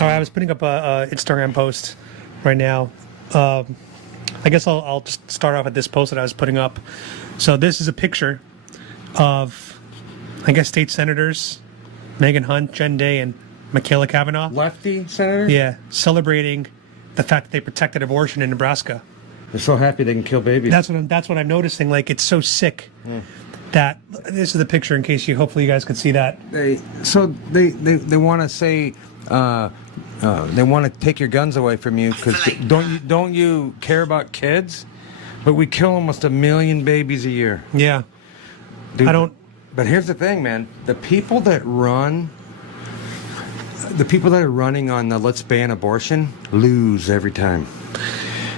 All right, I was putting up a Instagram post right now. I guess I'll just start off with this post that I was putting up. So this is a picture of, I guess, state senators Megan Hunt, Jen Day, and Michaela Cavanaugh. Lefty senators? Yeah, celebrating the fact that they protected abortion in Nebraska. They're so happy they can kill babies. That's what I'm noticing. Like, it's so sick that this is the picture. In case hopefully you guys can see that. They want to say they want to take your guns away from you because don't you care about kids? But we kill almost 1 million babies a year. Yeah, Dude, I don't. But here's the thing, man. The people that are running on the let's ban abortion lose every time.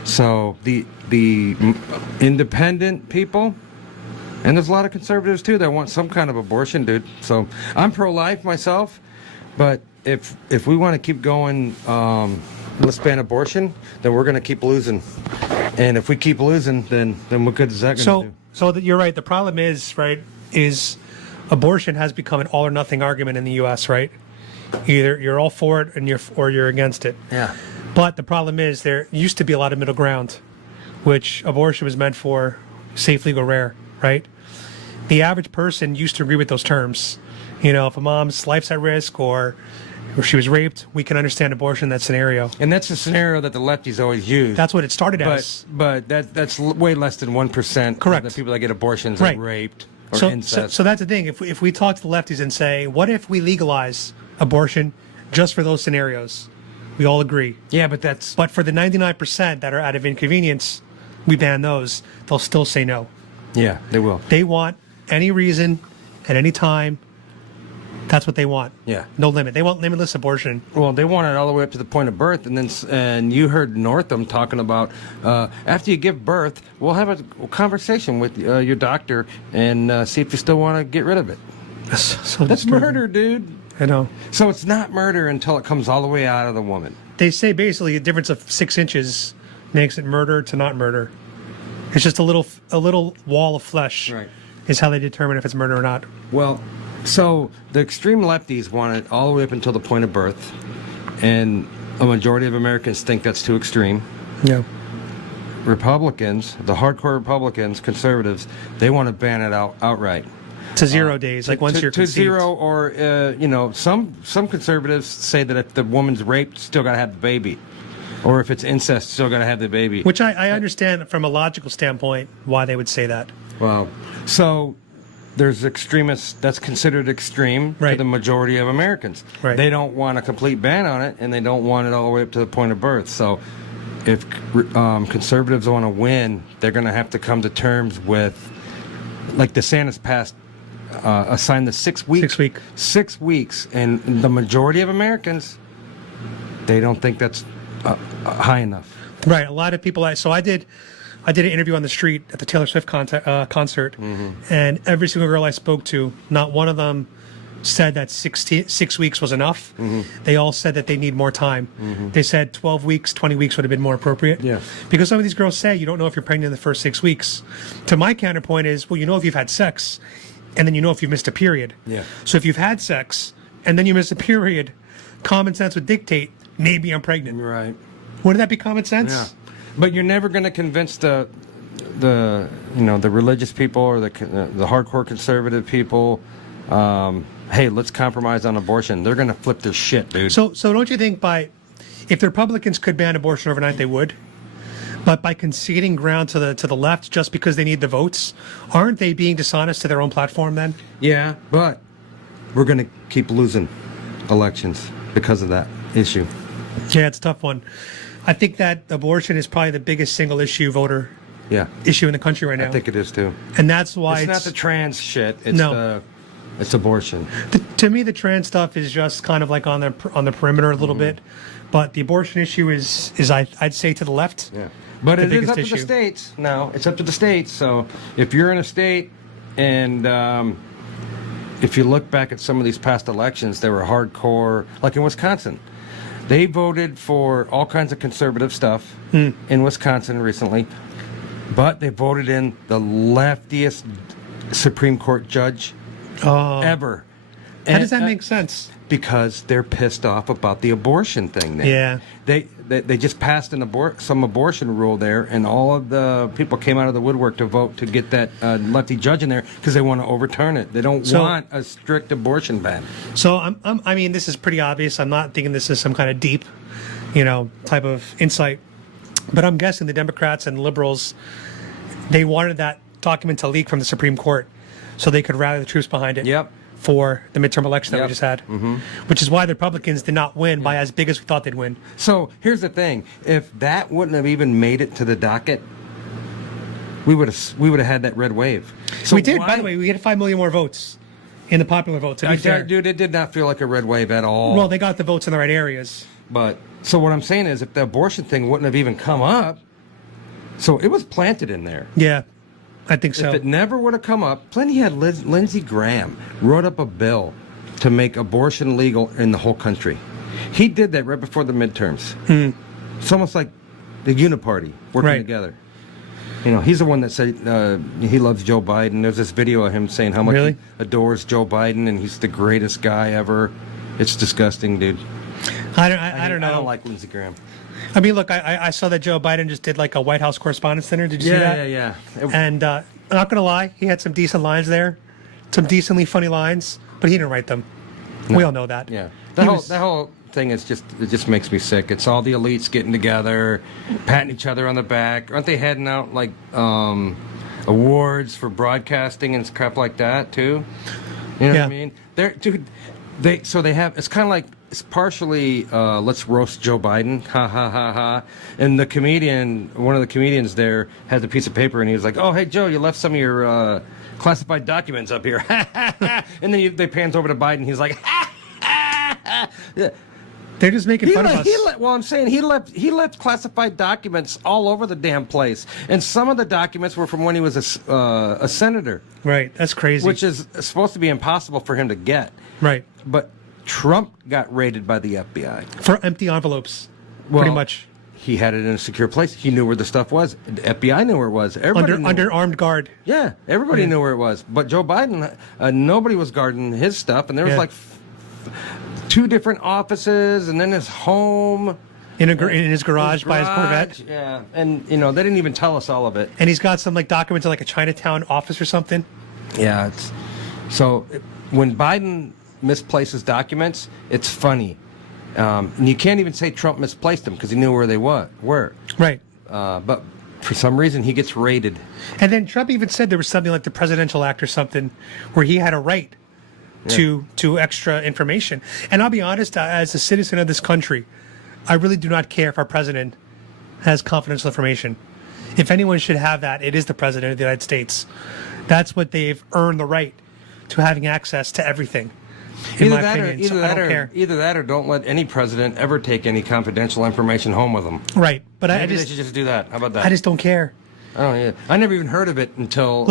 So the independent people, and there's a lot of conservatives too that want some kind of abortion, dude. So I'm pro-life myself, but if we want to keep going, let's ban abortion, then we're going to keep losing. And if we keep losing, then what good is that going to do? So you're right. The problem is abortion has become an all or nothing argument in the U.S. Right? Either you're all for it or you're against it. Yeah. But the problem is there used to be a lot of middle ground, which abortion was meant for, safe, legal, rare, right? The average person used to agree with those terms. You know, if a mom's life's at risk or she was raped, we can understand abortion in that scenario. And that's the scenario that the lefties always use. That's what it started as. But that's way less than 1%. Correct. Of the people that get abortions right. are raped or incest. So that's the thing. If we talk to the lefties and say, what if we legalize abortion just for those scenarios? We all agree. Yeah, but for the 99% that are out of inconvenience, we ban those. They'll still say no. Yeah, they will. They want any reason at any time. That's what they want. Yeah. No limit. They want limitless abortion. Well, they want it all the way up to the point of birth, and you heard Northam talking about after you give birth, we'll have a conversation with your doctor and see if you still want to get rid of it. So that's murder, dude. I know. So it's not murder until it comes all the way out of the woman. They say basically a difference of 6 inches makes it murder to not murder. It's just a little wall of flesh. Right. Is how they determine if it's murder or not. Well, so the extreme lefties want it all the way up until the point of birth, and a majority of Americans think that's too extreme. Yeah. Republicans, the hardcore Republicans, conservatives, they want to ban it outright. To 0 days, like once you're conceived. To zero, or some conservatives say that if the woman's raped, still got to have the baby, or if it's incest, still got to have the baby. Which I understand from a logical standpoint why they would say that. Well, so there's extremists that's considered extreme to the majority of Americans. Right. They don't want a complete ban on it, and they don't want it all the way up to the point of birth. So if conservatives want to win, they're going to have to come to terms with, like DeSantis passed, assigned the 6 weeks. 6 weeks, and the majority of Americans, they don't think that's high enough. Right. A lot of people. I did an interview on the street at the Taylor Swift concert, and every single girl I spoke to, not one of them said that 6 weeks was enough. They all said that they need more time. They said 12 weeks, 20 weeks would have been more appropriate. Yeah. Because some of these girls say you don't know if you're pregnant in the first 6 weeks. To my counterpoint is, well, you know if you've had sex, and then you know if you've missed a period. Yeah. So if you've had sex, and then you miss a period, common sense would dictate, maybe I'm pregnant. Right. Wouldn't that be common sense? Yeah. But you're never going to convince the religious people or the hardcore conservative people. Hey, let's compromise on abortion. They're going to flip their shit, dude. So don't you think if the Republicans could ban abortion overnight, they would? But by conceding ground to the left just because they need the votes, aren't they being dishonest to their own platform then? Yeah, but we're going to keep losing elections because of that issue. Yeah, it's a tough one. I think that abortion is probably the biggest single issue voter issue in the country right now. I think it is too. And that's why it's not the trans shit. It's abortion. To me, the trans stuff is just kind of like on the perimeter a little bit, but the abortion issue is I'd say to the left. Yeah. But it is up to the states. No, it's up to the states. So if you're in a state and if you look back at some of these past elections, they were hardcore, like in Wisconsin. They voted for all kinds of conservative stuff in Wisconsin recently, but they voted in the leftiest Supreme Court judge ever. How does that make sense? Because they're pissed off about the abortion thing there. Yeah. They just passed some abortion rule there, and all of the people came out of the woodwork to vote to get that lefty judge in there because they want to overturn it. They don't want a strict abortion ban. So I mean, this is pretty obvious. I'm not thinking this is some kind of deep, type of insight. But I'm guessing the Democrats and liberals, they wanted that document to leak from the Supreme Court so they could rally the troops behind it. Yep. For the midterm election that we just had, which is why the Republicans did not win by as big as we thought they'd win. So here's the thing: if that wouldn't have even made it to the docket, we would have had that red wave. So we did. By the way, we had 5 million more votes in the popular vote. To be fair, dude, it did not feel like a red wave at all. Well, they got the votes in the right areas. But so what I'm saying is, if the abortion thing wouldn't have even come up, so it was planted in there. Yeah. I think so. If it never would have come up, plenty had Lindsey Graham wrote up a bill to make abortion legal in the whole country. He did that right before the midterms. It's almost like the Uniparty working together. He's the one that said he loves Joe Biden. There's this video of him saying how much he adores Joe Biden and he's the greatest guy ever. It's disgusting, dude. I don't know. I don't like Lindsey Graham. I mean, look, I saw that Joe Biden just did like a White House Correspondents' Dinner. Did you see that? Yeah. And I'm not going to lie, he had some decent lines there, some decently funny lines, but he didn't write them. No. We all know that. Yeah. That whole thing is it just makes me sick. It's all the elites getting together, patting each other on the back. Aren't they handing out like awards for broadcasting and crap like that too? You know what I mean? They have. It's kind of like. It's partially, let's roast Joe Biden, ha ha ha ha. And one of the comedians there had a piece of paper and he was like, oh, hey, Joe, you left some of your classified documents up here. And then they pans over to Biden, he's like, ha ha ha. Yeah. They're just making fun of us. I'm saying he left classified documents all over the damn place. And some of the documents were from when he was a senator. Right, that's crazy. Which is supposed to be impossible for him to get. Right. But Trump got raided by the FBI. For empty envelopes, pretty much. He had it in a secure place. He knew where the stuff was. The FBI knew where it was. Under armed guard. Yeah, everybody knew where it was. But Joe Biden, nobody was guarding his stuff. And there was like 2 different offices and then his home. In his garage by his Corvette. Yeah, and they didn't even tell us all of it. And he's got some like documents in like a Chinatown office or something. Yeah, when Biden misplaces documents, it's funny. And you can't even say Trump misplaced them because he knew where they were. Right. But for some reason, he gets raided. And then Trump even said there was something like the Presidential Act or something where he had a right to extra information. And I'll be honest, as a citizen of this country, I really do not care if our president has confidential information. If anyone should have that, it is the president of the United States. That's what they've earned the right to having access to everything. Either that or don't let any president ever take any confidential information home with them. Right, but Maybe they should just do that. How about that? I just don't care. Oh yeah, I never even heard of it until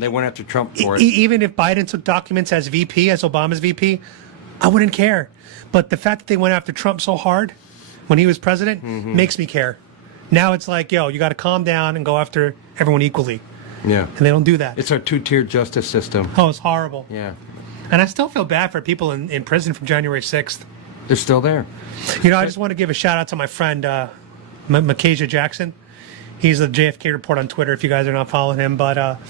they went after Trump for it. Even if Biden took documents as VP, as Obama's VP, I wouldn't care. But the fact that they went after Trump so hard when he was president makes me care. Now it's like, yo, you got to calm down and go after everyone equally. Yeah, and they don't do that. It's our 2-tiered justice system. Oh, it's horrible. Yeah. And I still feel bad for people in prison from January 6th. They're still there. I just want to give a shout out to my friend, Micaiah Jackson. He's the JFK Report on Twitter, if you guys are not following him. But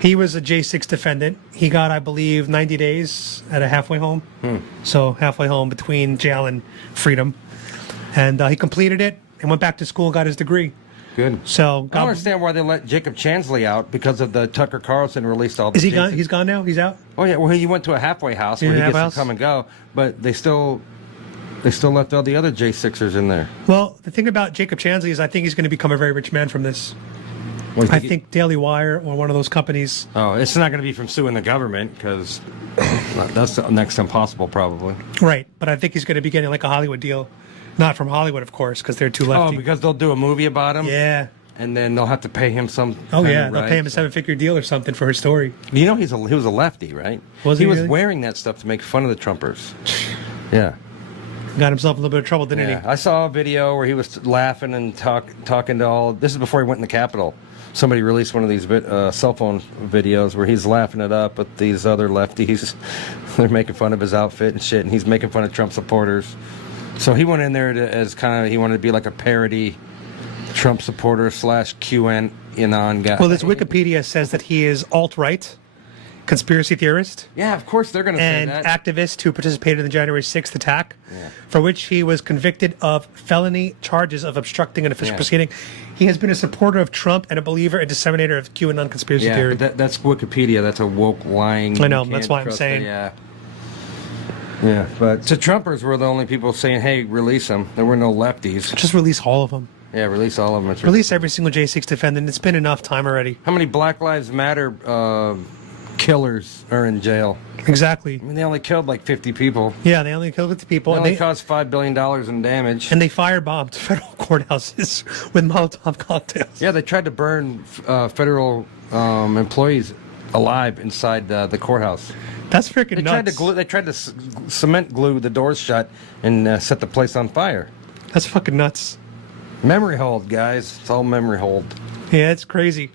he was a J6 defendant. He got, I believe, 90 days at a halfway home. So halfway home between jail and freedom. And he completed it and went back to school and got his degree. Good. So I don't understand why they let Jacob Chansley out because of the Tucker Carlson released all the. Is he gone? He's gone now. He's out. Oh yeah. Well, he went to a halfway house where he gets to come and go, but they still left all the other J6ers in there. Well, the thing about Jacob Chansley is I think he's going to become a very rich man from this. I think Daily Wire or one of those companies. Oh, it's not going to be from suing the government because that's the next impossible probably. Right, but I think he's going to be getting like a Hollywood deal. Not from Hollywood, of course, because they're too lefty. Oh, because they'll do a movie about him? Yeah. And then they'll have to pay him some. Oh, yeah. They'll pay him a 7-figure deal or something for his story. He was a lefty, right? Was he was really? wearing that stuff to make fun of the Trumpers. Yeah. Got himself in a little bit of trouble, didn't he? I saw a video where he was laughing and talking to all. This is before he went in the Capitol. Somebody released one of these cell phone videos where he's laughing it up with these other lefties. They're making fun of his outfit and shit, and he's making fun of Trump supporters. So he went in there as kind of, he wanted to be like a parody Trump supporter / QAnon guy. Well, this Wikipedia says that he is alt-right, conspiracy theorist, Yeah, of course they're going to say and that. activist who participated in the January 6th attack, for which he was convicted of felony charges of obstructing an official proceeding. He has been a supporter of Trump and a believer and disseminator of QAnon conspiracy theory. But that's Wikipedia. That's a woke lying. I know, you that's can't why I'm trust saying. it, Yeah, but to Trumpers were the only people saying, hey, release them. There were no lefties. Just release all of them. Yeah, release all of them. Release every single J6 defendant. It's been enough time already. How many Black Lives Matter killers are in jail? Exactly. I mean, they only killed like 50 people. Yeah, they only killed 50 people. They And only caused $5 billion in damage. and they firebombed federal courthouses with Molotov cocktails. Yeah, they tried to burn federal employees alive inside the courthouse. That's freaking nuts. They tried to cement glue the doors shut and set the place on fire. That's fucking nuts. Memory hold, guys. It's all memory hold. Yeah, it's crazy.